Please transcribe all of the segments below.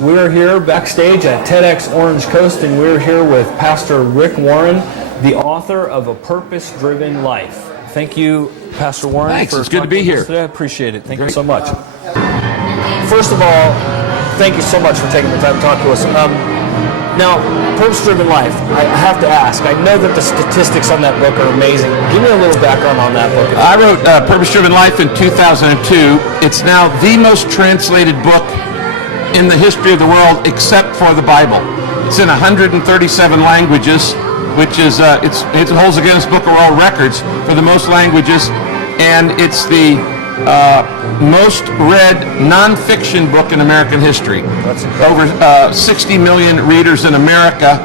We're here backstage at TEDxOrangeCoast, and we're here with Pastor Rick Warren, the author of A Purpose-Driven Life. Thank you, Pastor Warren. Thanks, it's good to be here. I appreciate it. Thank you so much. First of all, thank you so much for taking the time to talk to us. Now, Purpose-Driven Life, I have to ask, I know that the statistics on that book are amazing. Give me a little background on that book. I wrote Purpose-Driven Life in 2002. It's now the most translated book in the history of the world except for the Bible. It's in 137 languages, which is it holds the Guinness Book of World Records for the most languages, and it's the most read nonfiction book in American history. That's incredible. Over 60 million readers in America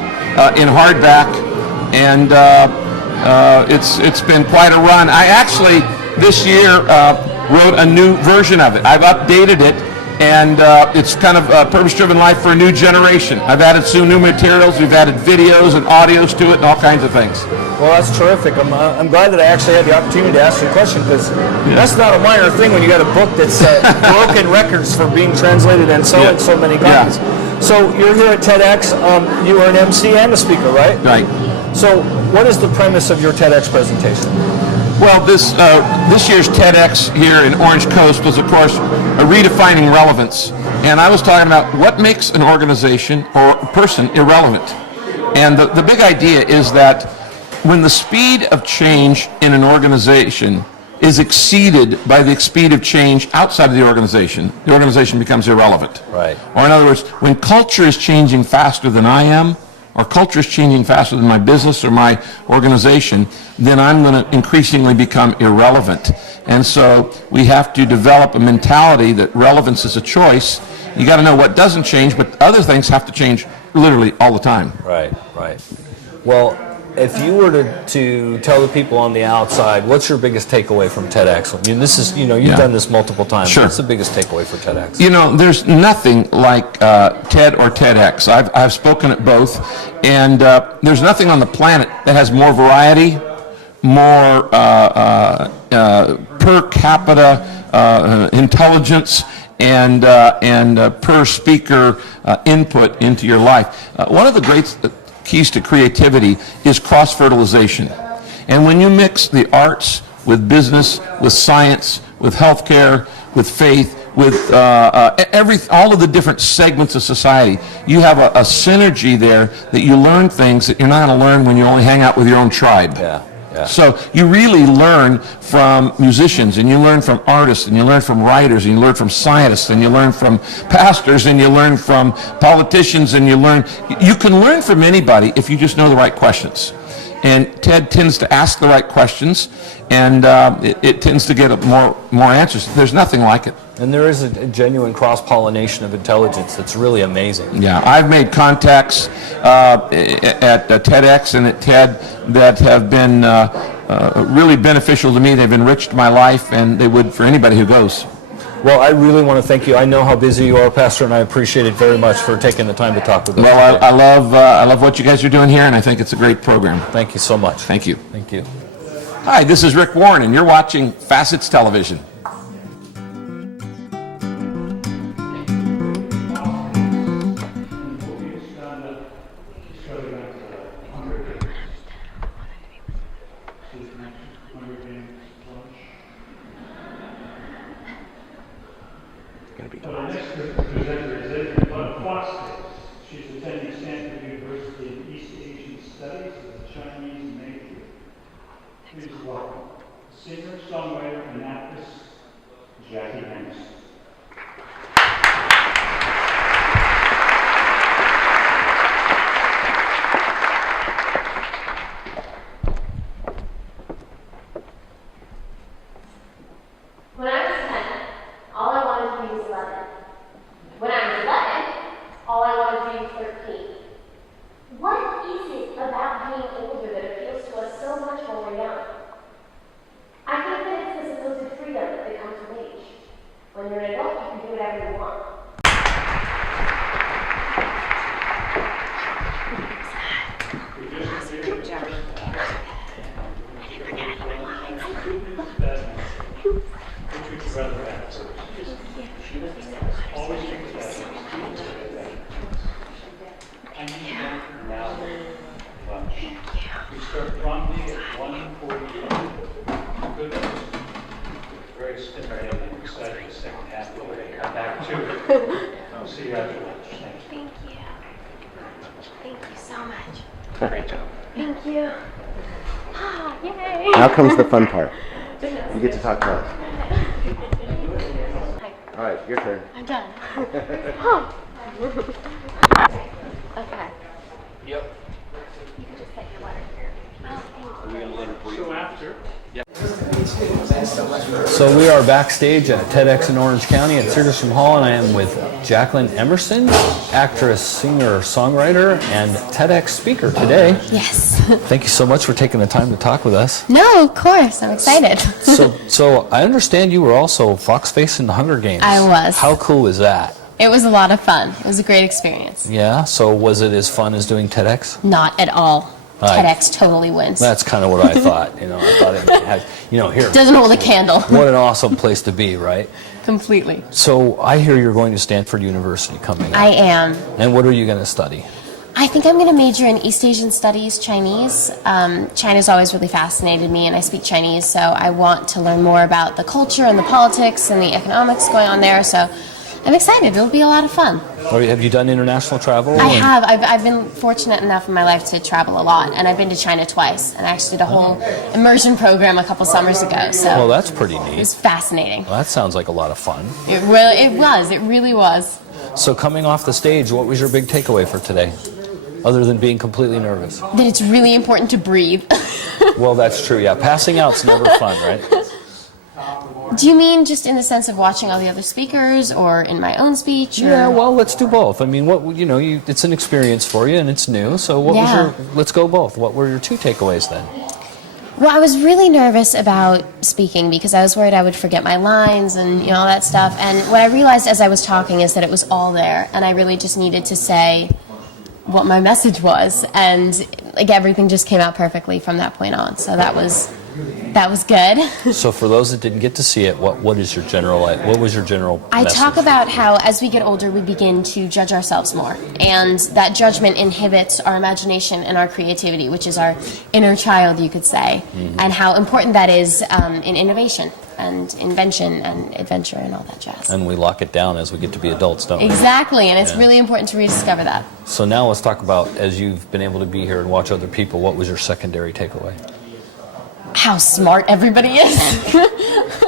in hardback, and it's been quite a run. I actually this year wrote a new version of it. I've updated it, and it's kind of a purpose-driven life for a new generation. I've added some new materials. We've added videos and audios to it and all kinds of things. Well, that's terrific. I'm glad that I actually had the opportunity to ask you a question, because that's not a minor thing when you got a book that's broken records for being translated and selling so many copies. Yeah. So you're here at TEDx. You are an MC and a speaker, right? Right. So what is the premise of your TEDx presentation? Well, this year's TEDx here in Orange Coast was, of course, a redefining relevance. And I was talking about what makes an organization or a person irrelevant. And the big idea is that when the speed of change in an organization is exceeded by the speed of change outside of the organization becomes irrelevant. Right. Or in other words, when culture is changing faster than I am, or culture is changing faster than my business or my organization, then I'm going to increasingly become irrelevant. And so we have to develop a mentality that relevance is a choice. You got to know what doesn't change, but other things have to change literally all the time. Right, right. Well, if you were to tell the people on the outside, what's your biggest takeaway from TEDx? I mean, this is, you've done this multiple times. Sure. What's the biggest takeaway for TEDx? There's nothing like TED or TEDx. I've spoken at both, and there's nothing on the planet that has more variety, more per capita intelligence, and per speaker input into your life. One of the great keys to creativity is cross-fertilization. And when you mix the arts with business, with science, with healthcare, with faith, with all of the different segments of society, you have a synergy there that you learn things that you're not going to learn when you only hang out with your own tribe. Yeah. Yeah. So you really learn from musicians, and you learn from artists, and you learn from writers, and you learn from scientists, and you learn from pastors, and you learn from politicians, and you can learn from anybody if you just know the right questions. And TED tends to ask the right questions, and it tends to get more answers. There's nothing like it. And there is a genuine cross-pollination of intelligence that's really amazing. Yeah, I've made contacts at TEDx and at TED that have been really beneficial to me. They've enriched my life, and they would for anybody who goes. Well, I really want to thank you. I know how busy you are, Pastor, and I appreciate it very much for taking the time to talk with us. Well, I love what you guys are doing here, and I think it's a great program. Thank you so much. Thank you. Thank you. Hi, this is Rick Warren, and you're watching Facets Television. Our next presenter is FACETStv. She's attending Stanford University in East Asian Studies with a Chinese major. Please welcome singer, songwriter, and actress, Jackie Emerson. When I was 10, all I wanted to be was 11. When I was 11, all I wanted to be was 13. What is it about being older that appeals to us so much when we're young? I think that it's the supposed freedom that comes with age. When 1:48. Good news. Very stimulating and exciting second half of the way. Come back to it. I'll see you after lunch. Thank you. Thank you. Thank you so much. Great job. Thank you. Ah, yay. Now comes the fun part. You get to talk to us. All right, your turn. I'm done. Okay. Yep. You can just set your letter here. Oh, thank you. So after. So we are backstage at TEDx in Orange County at Sigerstrom Hall, and I am with Jacqueline Emerson, actress, singer, songwriter, and TEDx speaker today. Yes. Thank you so much for taking the time to talk with us. No, of course. I'm excited. So I understand you were also Fox Face in the Hunger Games. I was. How cool is that? It was a lot of fun. It was a great experience. Yeah. So was it as fun as doing TEDx? Not at all. Right. TEDx totally wins. That's kind of what I thought. I thought it had, here. Doesn't hold a candle. What an awesome place to be, right? Completely. So I hear you're going to Stanford University coming up. I am. And what are you going to study? I think I'm going to major in East Asian Studies, Chinese. China's always really fascinated me, and I speak Chinese, so I want to learn more about the culture and the politics and the economics going on there. So I'm excited. It'll be a lot of fun. Have you done international travel? I have. I've been fortunate enough in my life to travel a lot, and I've been to China twice, and I actually did a whole immersion program a couple summers ago. So Well, that's pretty it neat. was fascinating. Well, that sounds like a lot of fun. It really was. So coming off the stage, what was your big takeaway for today? Other than being completely nervous. That it's really important to breathe. Well, that's true, yeah. Passing out's never fun, right? Do you mean just in the sense of watching all the other speakers, or in my own speech? Or? Yeah, well, let's do both. I mean, it's an experience for you, and it's new. So let's go both. What were your two takeaways then? Well, I was really nervous about speaking because I was worried I would forget my lines and all that stuff. And what I realized as I was talking is that it was all there, and I really just needed to say what my message was, and everything just came out perfectly from that point on. So that was good. So for those that didn't get to see it, what was your general I message? talk about how as we get older we begin to judge ourselves more, and that judgment inhibits our imagination and our creativity, which is our inner child, you could say, and how important that is in innovation and invention and adventure and all that jazz. And we lock it down as we get to be adults, don't we? Exactly, and it's really important to rediscover that. So now let's talk about, as you've been able to be here and watch other people, what was your secondary takeaway? How smart everybody is.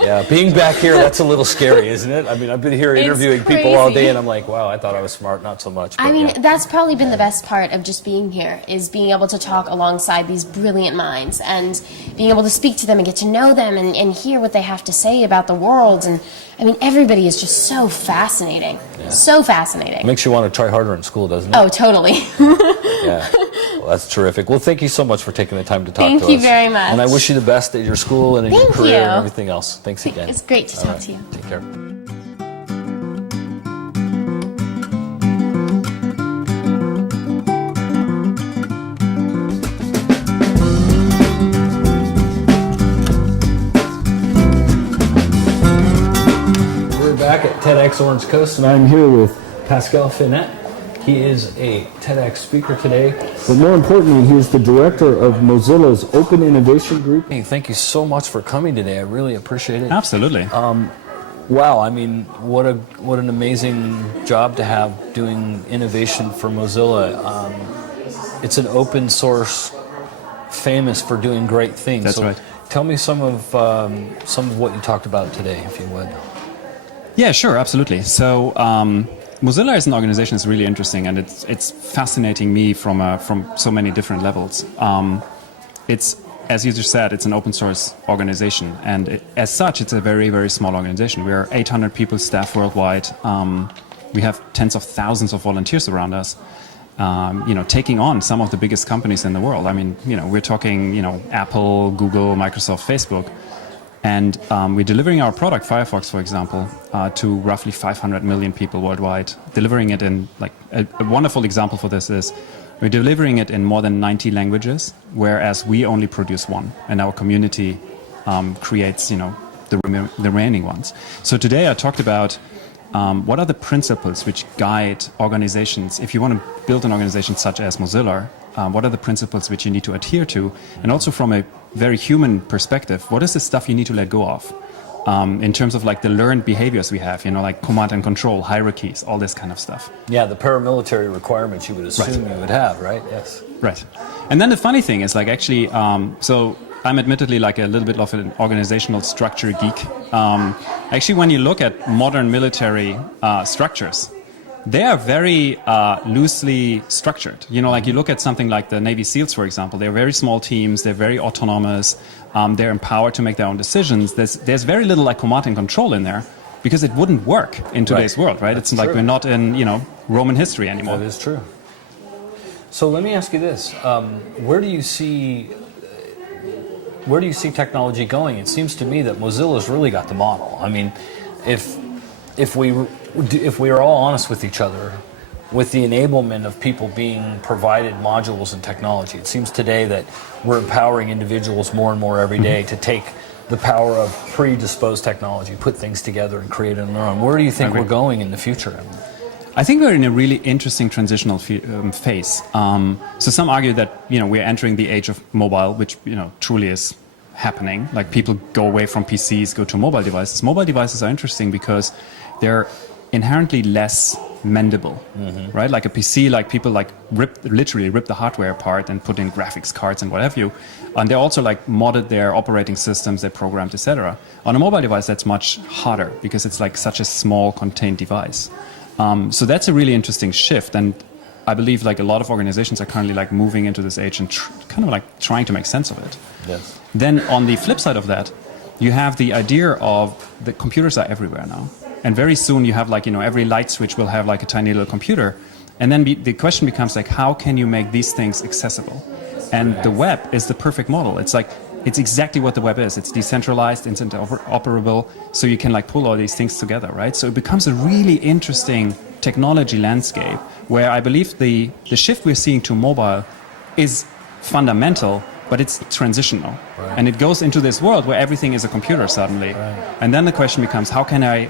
Yeah, being back here, that's a little scary, isn't it? I mean, I've been here interviewing people all day, and I'm like, wow, I thought I was smart, not so much. I mean, that's probably been the best part of just being here, is being able to talk alongside these brilliant minds and being able to speak to them and get to know them and hear what they have to say about the world. And I mean, everybody is just so fascinating. Yeah. So fascinating. It makes you want to try harder in school, doesn't it? Oh, totally. Yeah. Well, that's terrific. Well, thank you so much for taking the time to talk to us. Thank you very much. And I wish you the best at your school and in your Thank career you. and everything else. Thanks again. It's great to talk to you. Take care. We're back at TEDx Orange Coast, and I'm here with Pascal Finette. He is a TEDx speaker today, but more importantly, he is the director of Mozilla's Open Innovation Group. Hey, thank you so much for coming today. I really appreciate it. Absolutely. Wow, I mean, what an amazing job to have doing innovation for Mozilla. It's an open source, famous for doing great things. That's right. Tell me some of what you talked about today, if you would. Yeah, sure, absolutely. So Mozilla as an organization is really interesting, and it's fascinating me from so many different levels. It's, as you just said, it's an open source organization, and as such, it's a very, very small organization. We are 800 people staff worldwide. We have tens of thousands of volunteers around us. Taking on some of the biggest companies in the world. I mean, we're talking, Apple, Google, Microsoft, Facebook. And we're delivering our product, Firefox, for example, to roughly 500 million people worldwide. Delivering it in, a wonderful example for this is, we're delivering it in more than 90 languages, whereas we only produce one, and our community creates, the remaining ones. So today I talked about what are the principles which guide organizations? If you want to build an organization such as Mozilla, what are the principles which you need to adhere to? And also from a very human perspective, what is the stuff you need to let go of? In terms of like the learned behaviors we have, like command and control, hierarchies, all this kind of stuff. Yeah, the paramilitary requirements you would assume you would have, right? Yes. Right. And then the funny thing is like actually, so I'm admittedly like a little bit of an organizational structure geek. Actually, when you look at modern military structures, they are very loosely structured. Like you look at something like the Navy SEALs, for example, they're very small teams, they're very autonomous, they're empowered to make their own decisions. There's very little like command and control in there because it wouldn't work in today's world, right? That's it's like true. we're not in, Roman history anymore. That is true. So let me ask you this. Where do you see technology going? It seems to me that Mozilla's really got the model. I mean, if we are all honest with each other, with the enablement of people being provided modules and technology, it seems today that we're empowering individuals more and more every day to take the power of predisposed technology, put things together and create it on their own. Where do you think we're going in the future? I think we're in a really interesting transitional phase. So some argue that we're entering the age of mobile, which truly is happening. Like people go away from PCs, go to mobile devices. Mobile devices are interesting because they're inherently less mendable, right? Like a PC, like people like literally rip the hardware apart and put in graphics cards and what have you. And they also like modded their operating systems, their programs, etc. On a mobile device, that's much harder because it's like such a small contained device. So that's a really interesting shift, and I believe like a lot of organizations are currently like moving into this age and kind of like trying to make sense of it. Yes. Then on the flip side of that, you have the idea of the computers are everywhere now, and very soon you have like every light switch will have like a tiny little computer, and then the question becomes like how can you make these things accessible? And the web is the perfect model. It's exactly what the web is. It's decentralized, it's interoperable, so you can like pull all these things together, right? So it becomes a really interesting technology landscape where I believe the shift we're seeing to mobile is fundamental, but it's transitional. Right. And it goes into this world where everything is a computer suddenly. Right. And then the question becomes how can I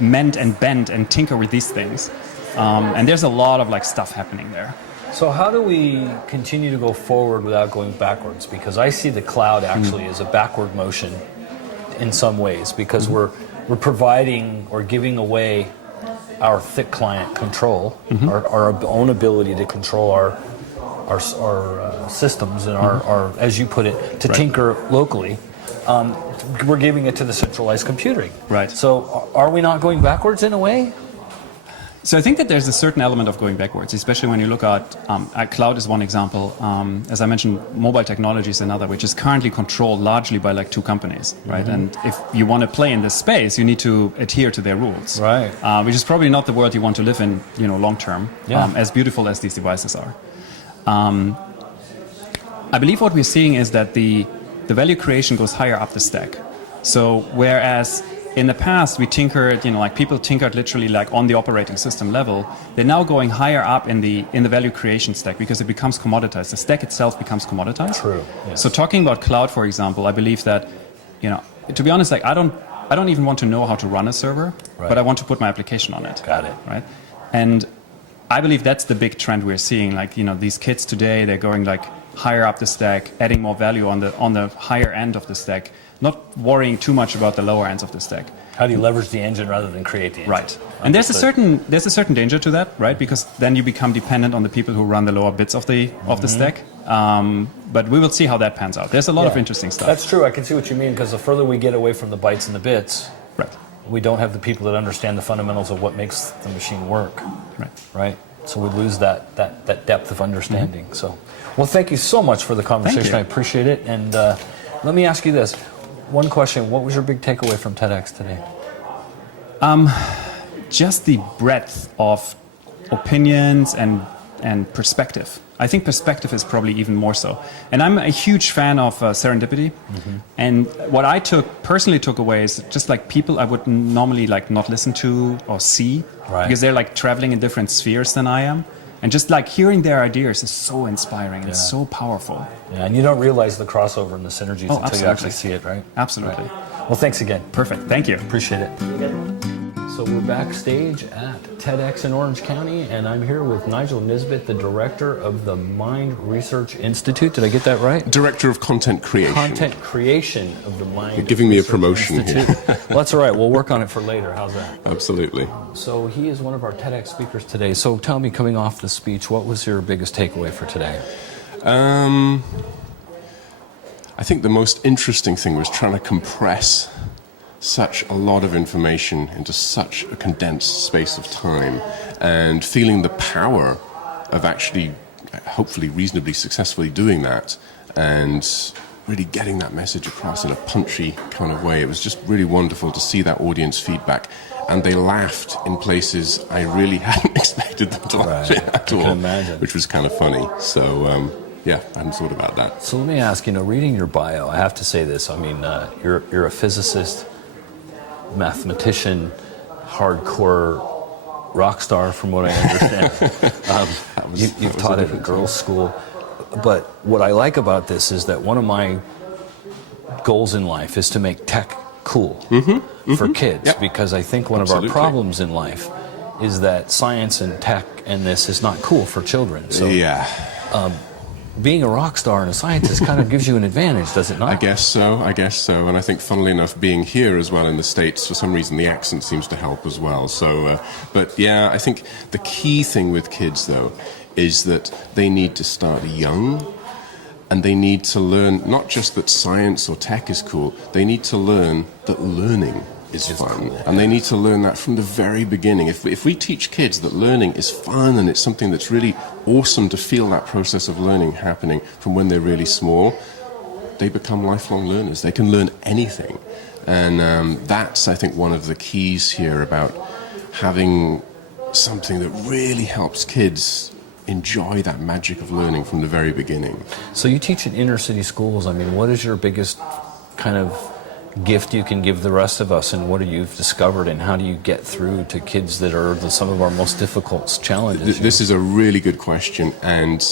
mend and bend and tinker with these things? And there's a lot of like stuff happening there. So how do we continue to go forward without going backwards? Because I see the cloud actually as a backward motion in some ways, because we're providing or giving away our thick client control, our own ability to control our systems and our, as you put it, to tinker locally. We're giving it to the centralized computing. Right. So are we not going backwards in a way? So I think that there's a certain element of going backwards, especially when you look at cloud is one example. As I mentioned, mobile technology is another, which is currently controlled largely by like two companies, right? And if you want to play in this space, you need to adhere to their rules, right? Which is probably not the world you want to live in, long term. Yeah. As beautiful as these devices are. I believe what we're seeing is that the value creation goes higher up the stack. So whereas in the past, we tinkered, like people tinkered literally like on the operating system level. They're now going higher up in the value creation stack because it becomes commoditized. The stack itself becomes commoditized. True. Yes. So talking about cloud, for example, I believe that, to be honest, like I don't even want to know how to run a server, but I want to put my application on it. Got it. Right. And I believe that's the big trend we're seeing. Like these kids today, they're going like higher up the stack, adding more value on the higher end of the stack, not worrying too much about the lower ends of the stack. How do you leverage the engine rather than create the engine? Right. And there's a certain danger to that, right? Because then you become dependent on the people who run the lower bits of the stack. But we will see how that pans out. There's a lot of interesting stuff. That's true. I can see what you mean, because the further we get away from the bytes and the bits, we don't have the people that understand the fundamentals of what makes the machine work. Right. So we lose that depth of understanding. So, well, thank you so much for the conversation. I appreciate it. And let me ask you this. One question. What was your big takeaway from TEDx today? Just the breadth of opinions and perspective. I think perspective is probably even more so. And I'm a huge fan of serendipity. And what I personally took away is just like people I would normally like not listen to or see, because they're like traveling in different spheres than I am. And just like hearing their ideas is so inspiring and so powerful. Yeah, and you don't realize the crossover and the synergies until you actually see it, right? Absolutely. Right. Well, thanks again. Perfect. Thank you. Appreciate it. So we're backstage at TEDx in Orange County, and I'm here with Nigel Nesbit, the director of the Mind Research Institute. Did I get that right? Director of Content Creation. Content creation of the Mind You're giving me a Research promotion Institute. here. Well, that's all right. We'll work on it for later. How's that? Absolutely. So he is one of our TEDx speakers today. So tell me, coming off the speech, what was your biggest takeaway for today? I think the most interesting thing was trying to compress such a lot of information into such a condensed space of time, and feeling the power of actually, hopefully reasonably successfully doing that, and really getting that message across in a punchy kind of way. It was just really wonderful to see that audience feedback, and they laughed in places I really hadn't expected them to laugh at all, which was kind of funny. So yeah, I hadn't thought about that. So let me ask, reading your bio, I have to say this. I mean, you're a physicist, mathematician, hardcore rock star, from what I understand. You've taught at a girls' school. But what I like about this is that one of my goals in life is to make tech cool for kids, because I think one of our problems in life is that science and tech and this is not cool for children. So being a rock star and a scientist kind of gives you an advantage, does it not? I guess so. And I think, funnily enough, being here as well in the States, for some reason the accent seems to help as well. So, but yeah, I think the key thing with kids, though, is that they need to start young, and they need to learn not just that science or tech is cool, they need to learn that learning is fun. Cool. And they need to learn that from the very beginning. If we teach kids that learning is fun and it's something that's really awesome to feel that process of learning happening from when they're really small, they become lifelong learners. They can learn anything. And that's, I think, one of the keys here about having something that really helps kids enjoy that magic of learning from the very beginning. So you teach in inner city schools. I mean, what is your biggest kind of gift you can give the rest of us, and what have you discovered, and how do you get through to kids that are some of our most difficult challenges? This is a really good question, and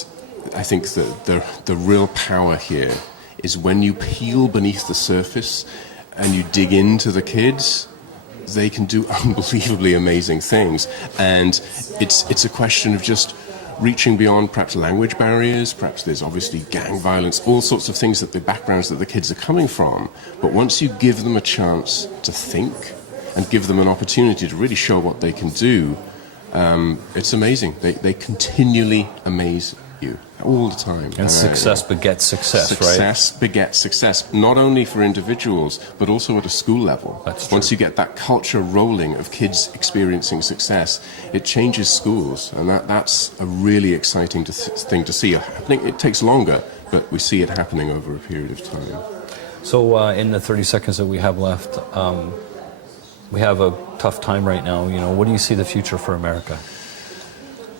I think that the real power here is when you peel beneath the surface and you dig into the kids. They can do unbelievably amazing things, and it's a question of just reaching beyond perhaps language barriers. Perhaps there's obviously gang violence, all sorts of things, that the backgrounds that the kids are coming from. But once you give them a chance to think and give them an opportunity to really show what they can do, it's amazing. They continually amaze you all the time. And success begets success, right? Success begets success, not only for individuals, but also at a school level. That's true. Once you get that culture rolling of kids experiencing success, it changes schools, and that's a really exciting thing to see happening. It takes longer, but we see it happening over a period of time. So in the 30 seconds that we have left, we have a tough time right now. What do you see the future for America?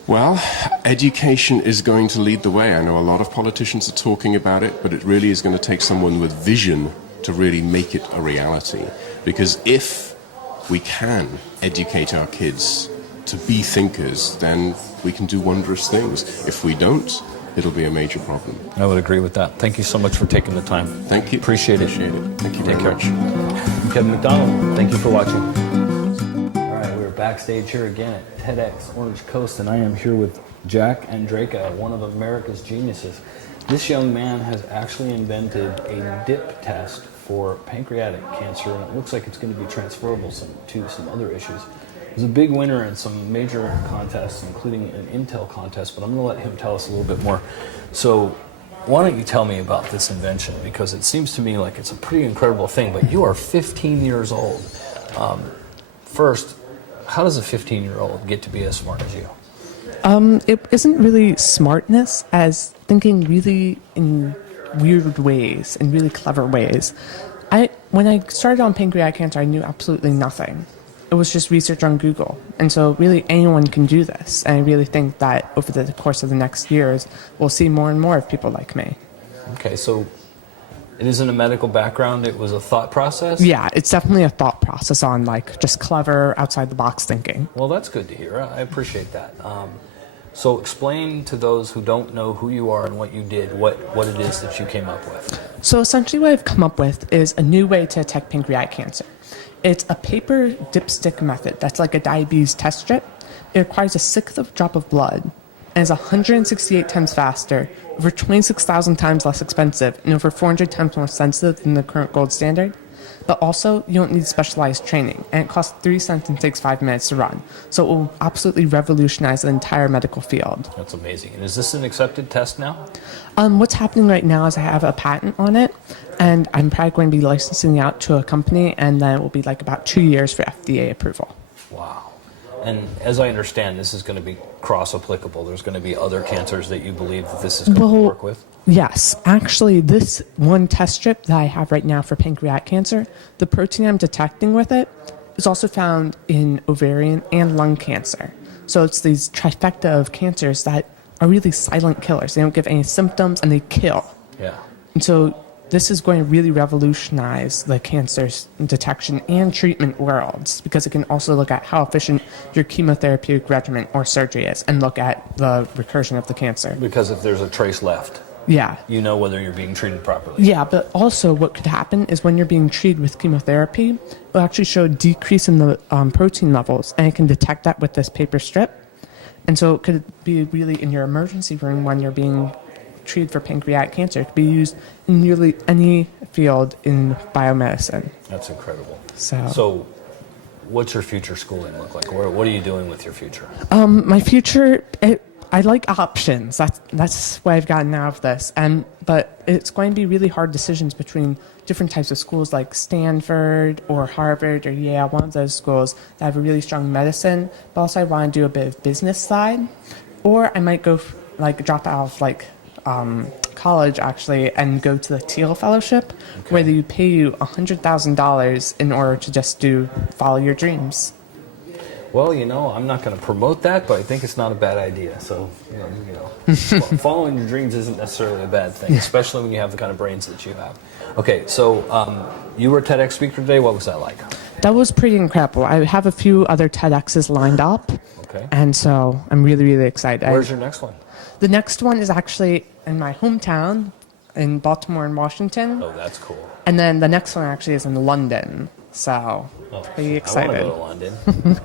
Well, education is going to lead the way. I know a lot of politicians are talking about it, but it really is going to take someone with vision to really make it a reality. Because if we can educate our kids to be thinkers, then we can do wondrous things. If we don't, it'll be a major problem. I would agree with that. Thank you so much for taking the time. Thank you. Appreciate it. Thank you Take very care. much. I'm Kevin McDonald. Thank you for watching. Backstage here again at TEDx Orange Coast, and I am here with Jack Andraka, one of America's geniuses. This young man has actually invented a dip test for pancreatic cancer, and it looks like it's going to be transferable to some other issues. He was a big winner in some major contests, including an Intel contest, but I'm going to let him tell us a little bit more. So why don't you tell me about this invention, because it seems to me like it's a pretty incredible thing, but you are 15 years old. First, how does a 15-year-old get to be as smart as you? It isn't really smartness as thinking really in weird ways, in really clever ways. When I started on pancreatic cancer, I knew absolutely nothing. It was just research on Google. And so really anyone can do this. And I really think that over the course of the next years, we'll see more and more of people like me. Okay, so it isn't a medical background, it was a thought process? Yeah, it's definitely a thought process on just clever, outside the box thinking. Well, that's good to hear. I appreciate that. So explain to those who don't know who you are and what you did, what it is that you came up with. So essentially what I've come up with is a new way to detect pancreatic cancer. It's a paper dipstick method that's like a diabetes test strip. It requires a sixth of a drop of blood and is 168 times faster, over 26,000 times less expensive, and over 400 times more sensitive than the current gold standard. But also, you don't need specialized training, and it costs 3 cents and takes 5 minutes to run. So it will absolutely revolutionize the entire medical field. That's amazing. And is this an accepted test now? What's happening right now is I have a patent on it, and I'm probably going to be licensing it out to a company, and then it will be like about 2 years for FDA approval. Wow. And as I understand, this is going to be cross-applicable. There's going to be other cancers that you believe that this is going to work with? Yes. Actually, this one test strip that I have right now for pancreatic cancer, the protein I'm detecting with it is also found in ovarian and lung cancer. So it's these trifecta of cancers that are really silent killers. They don't give any symptoms, and they kill. Yeah. And so this is going to really revolutionize the cancer detection and treatment worlds, because it can also look at how efficient your chemotherapeutic regimen or surgery is and look at the recursion of the cancer. Because if there's a trace left, yeah, you know whether you're being treated properly. Yeah, but also what could happen is when you're being treated with chemotherapy, it will actually show a decrease in the protein levels, and it can detect that with this paper strip. And so it could be really in your emergency room when you're being treated for pancreatic cancer. It could be used in nearly any field in biomedicine. That's incredible. So what's your future schooling look like? What are you doing with your future? My future, I like options. That's what I've gotten out of this. But it's going to be really hard decisions between different types of schools like Stanford or Harvard or Yale, one of those schools that have a really strong medicine, but also I want to do a bit of business side. Or I might go drop out of college actually and go to the Teal Fellowship, where they pay you $100,000 in order to just follow your dreams. Well, I'm not going to promote that, but I think it's not a bad idea. So, following your dreams isn't necessarily a bad thing, especially when you have the kind of brains that you have. Okay, so you were a TEDx speaker today. What was that like? That was pretty incredible. I have a few other TEDx's lined up, and so I'm really, really excited. Where's your next one? The next one is actually in my hometown in Baltimore and Washington. Oh, that's cool. And then the next one actually is in London, so pretty excited. I want to go to London.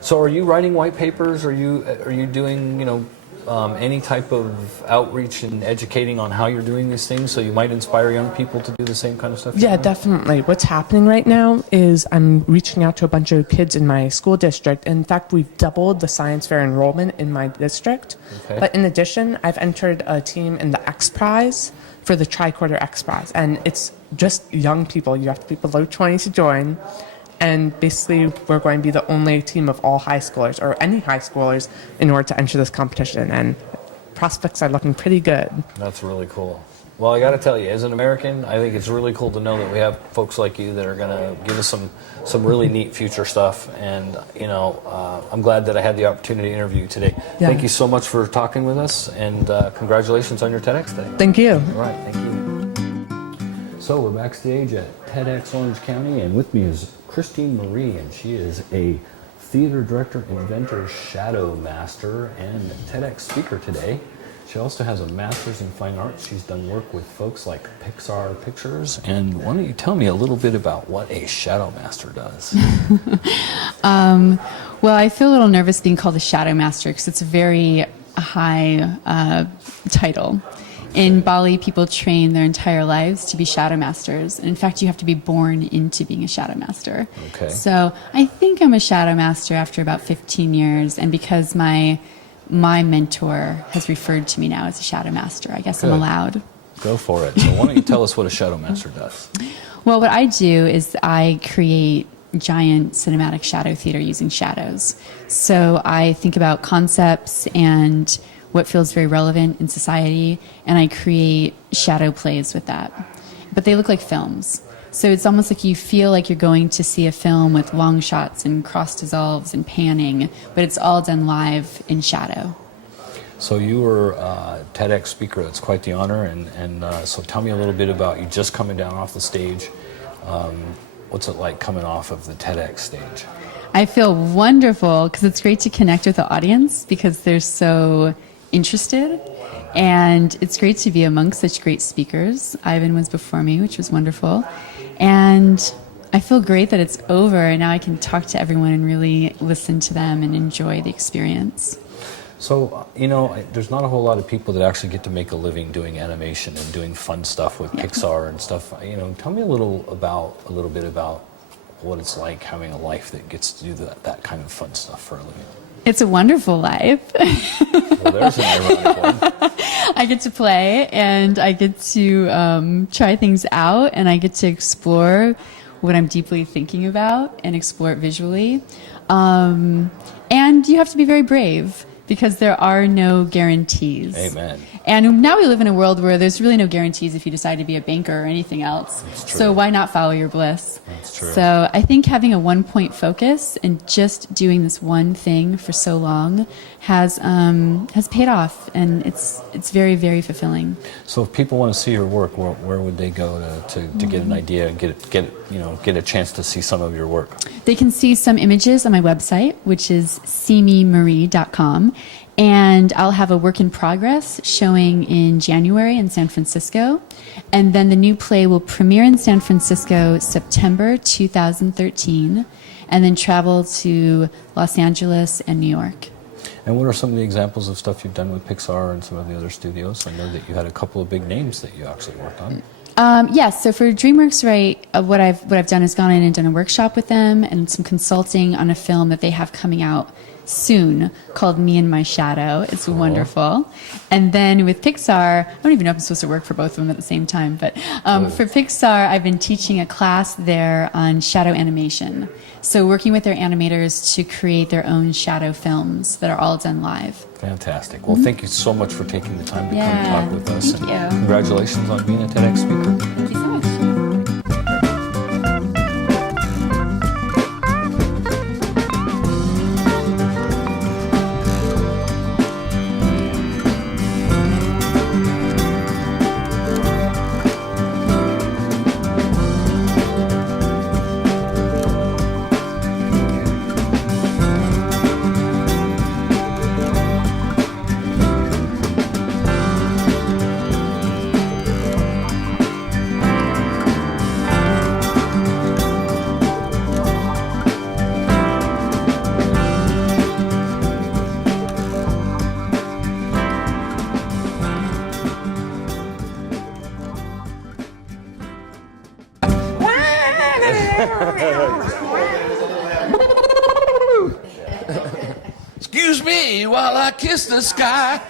So are you writing white papers? Are you doing, any type of outreach and educating on how you're doing these things so you might inspire young people to do the same kind of stuff? Yeah, definitely. What's happening right now is I'm reaching out to a bunch of kids in my school district. In fact, we've doubled the science fair enrollment in my district. Okay. But in addition, I've entered a team in the X Prize for the Tricorder X Prize. And it's just young people. You have to be below 20 to join. And basically, we're going to be the only team of all high schoolers, or any high schoolers, in order to enter this competition. And prospects are looking pretty good. That's really cool. Well, I got to tell you, as an American, I think it's really cool to know that we have folks like you that are going to give us some really neat future stuff. And, I'm glad that I had the opportunity to interview you today. Yeah. Thank you so much for talking with us, and congratulations on your TEDx Day. Thank you. All right, thank you. So we're backstage at TEDx Orange County, and with me is Christine Marie, and she is a theater director, inventor, shadow master, and TEDx speaker today. She also has a master's in fine arts. She's done work with folks like Pixar Pictures. And why don't you tell me a little bit about what a shadow master does? Well, I feel a little nervous being called a shadow master because it's a very high title. In Bali, people train their entire lives to be shadow masters. And in fact, you have to be born into being a shadow master. Okay. So I think I'm a shadow master after about 15 years. And because my mentor has referred to me now as a shadow master, I guess I'm allowed. Go for it. So why don't you tell us what a shadow master does? Well, what I do is I create giant cinematic shadow theater using shadows. So I think about concepts and what feels very relevant in society, and I create shadow plays with that. But they look like films. So it's almost like you feel like you're going to see a film with long shots and cross dissolves and panning, but it's all done live in shadow. So you were a TEDx speaker. That's quite the honor. And so tell me a little bit about you just coming down off the stage. What's it like coming off of the TEDx stage? I feel wonderful because it's great to connect with the audience because they're so interested. And it's great to be amongst such great speakers. Ivan was before me, which was wonderful. And I feel great that it's over, and now I can talk to everyone and really listen to them and enjoy the experience. So, there's not a whole lot of people that actually get to make a living doing animation and doing fun stuff with Pixar and stuff. Tell me a little bit about what it's like having a life that gets to do that kind of fun stuff for a living. It's a wonderful life. Well, there's an ironic one. I get to play, and I get to try things out, and I get to explore what I'm deeply thinking about and explore it visually. And you have to be very brave, because there are no guarantees. Amen. And now we live in a world where there's really no guarantees if you decide to be a banker or anything else. So why not follow your bliss? That's true. So I think having a one-point focus and just doing this one thing for so long has paid off, and it's very, very fulfilling. So if people want to see your work, where would they go to get an idea and get a chance to see some of your work? They can see some images on my website, which is seememarie.com. And I'll have a work in progress showing in January in San Francisco. And then the new play will premiere in San Francisco September 2013, and then travel to Los Angeles and New York. And what are some of the examples of stuff you've done with Pixar and some of the other studios? I know that you had a couple of big names that you actually worked on. Yes, so for DreamWorks, what I've done is gone in and done a workshop with them and some consulting on a film that they have coming out soon called Me and My Shadow. It's wonderful. And then with Pixar, I don't even know if I'm supposed to work for both of them at the same time, but for Pixar, I've been teaching a class there on shadow animation. So working with their animators to create their own shadow films that are all done live. Fantastic. Well, thank you so much for taking the time to come and talk with us. Thank and you. Congratulations on being a TEDx speaker. Thank you so much. Excuse me while I kiss the sky.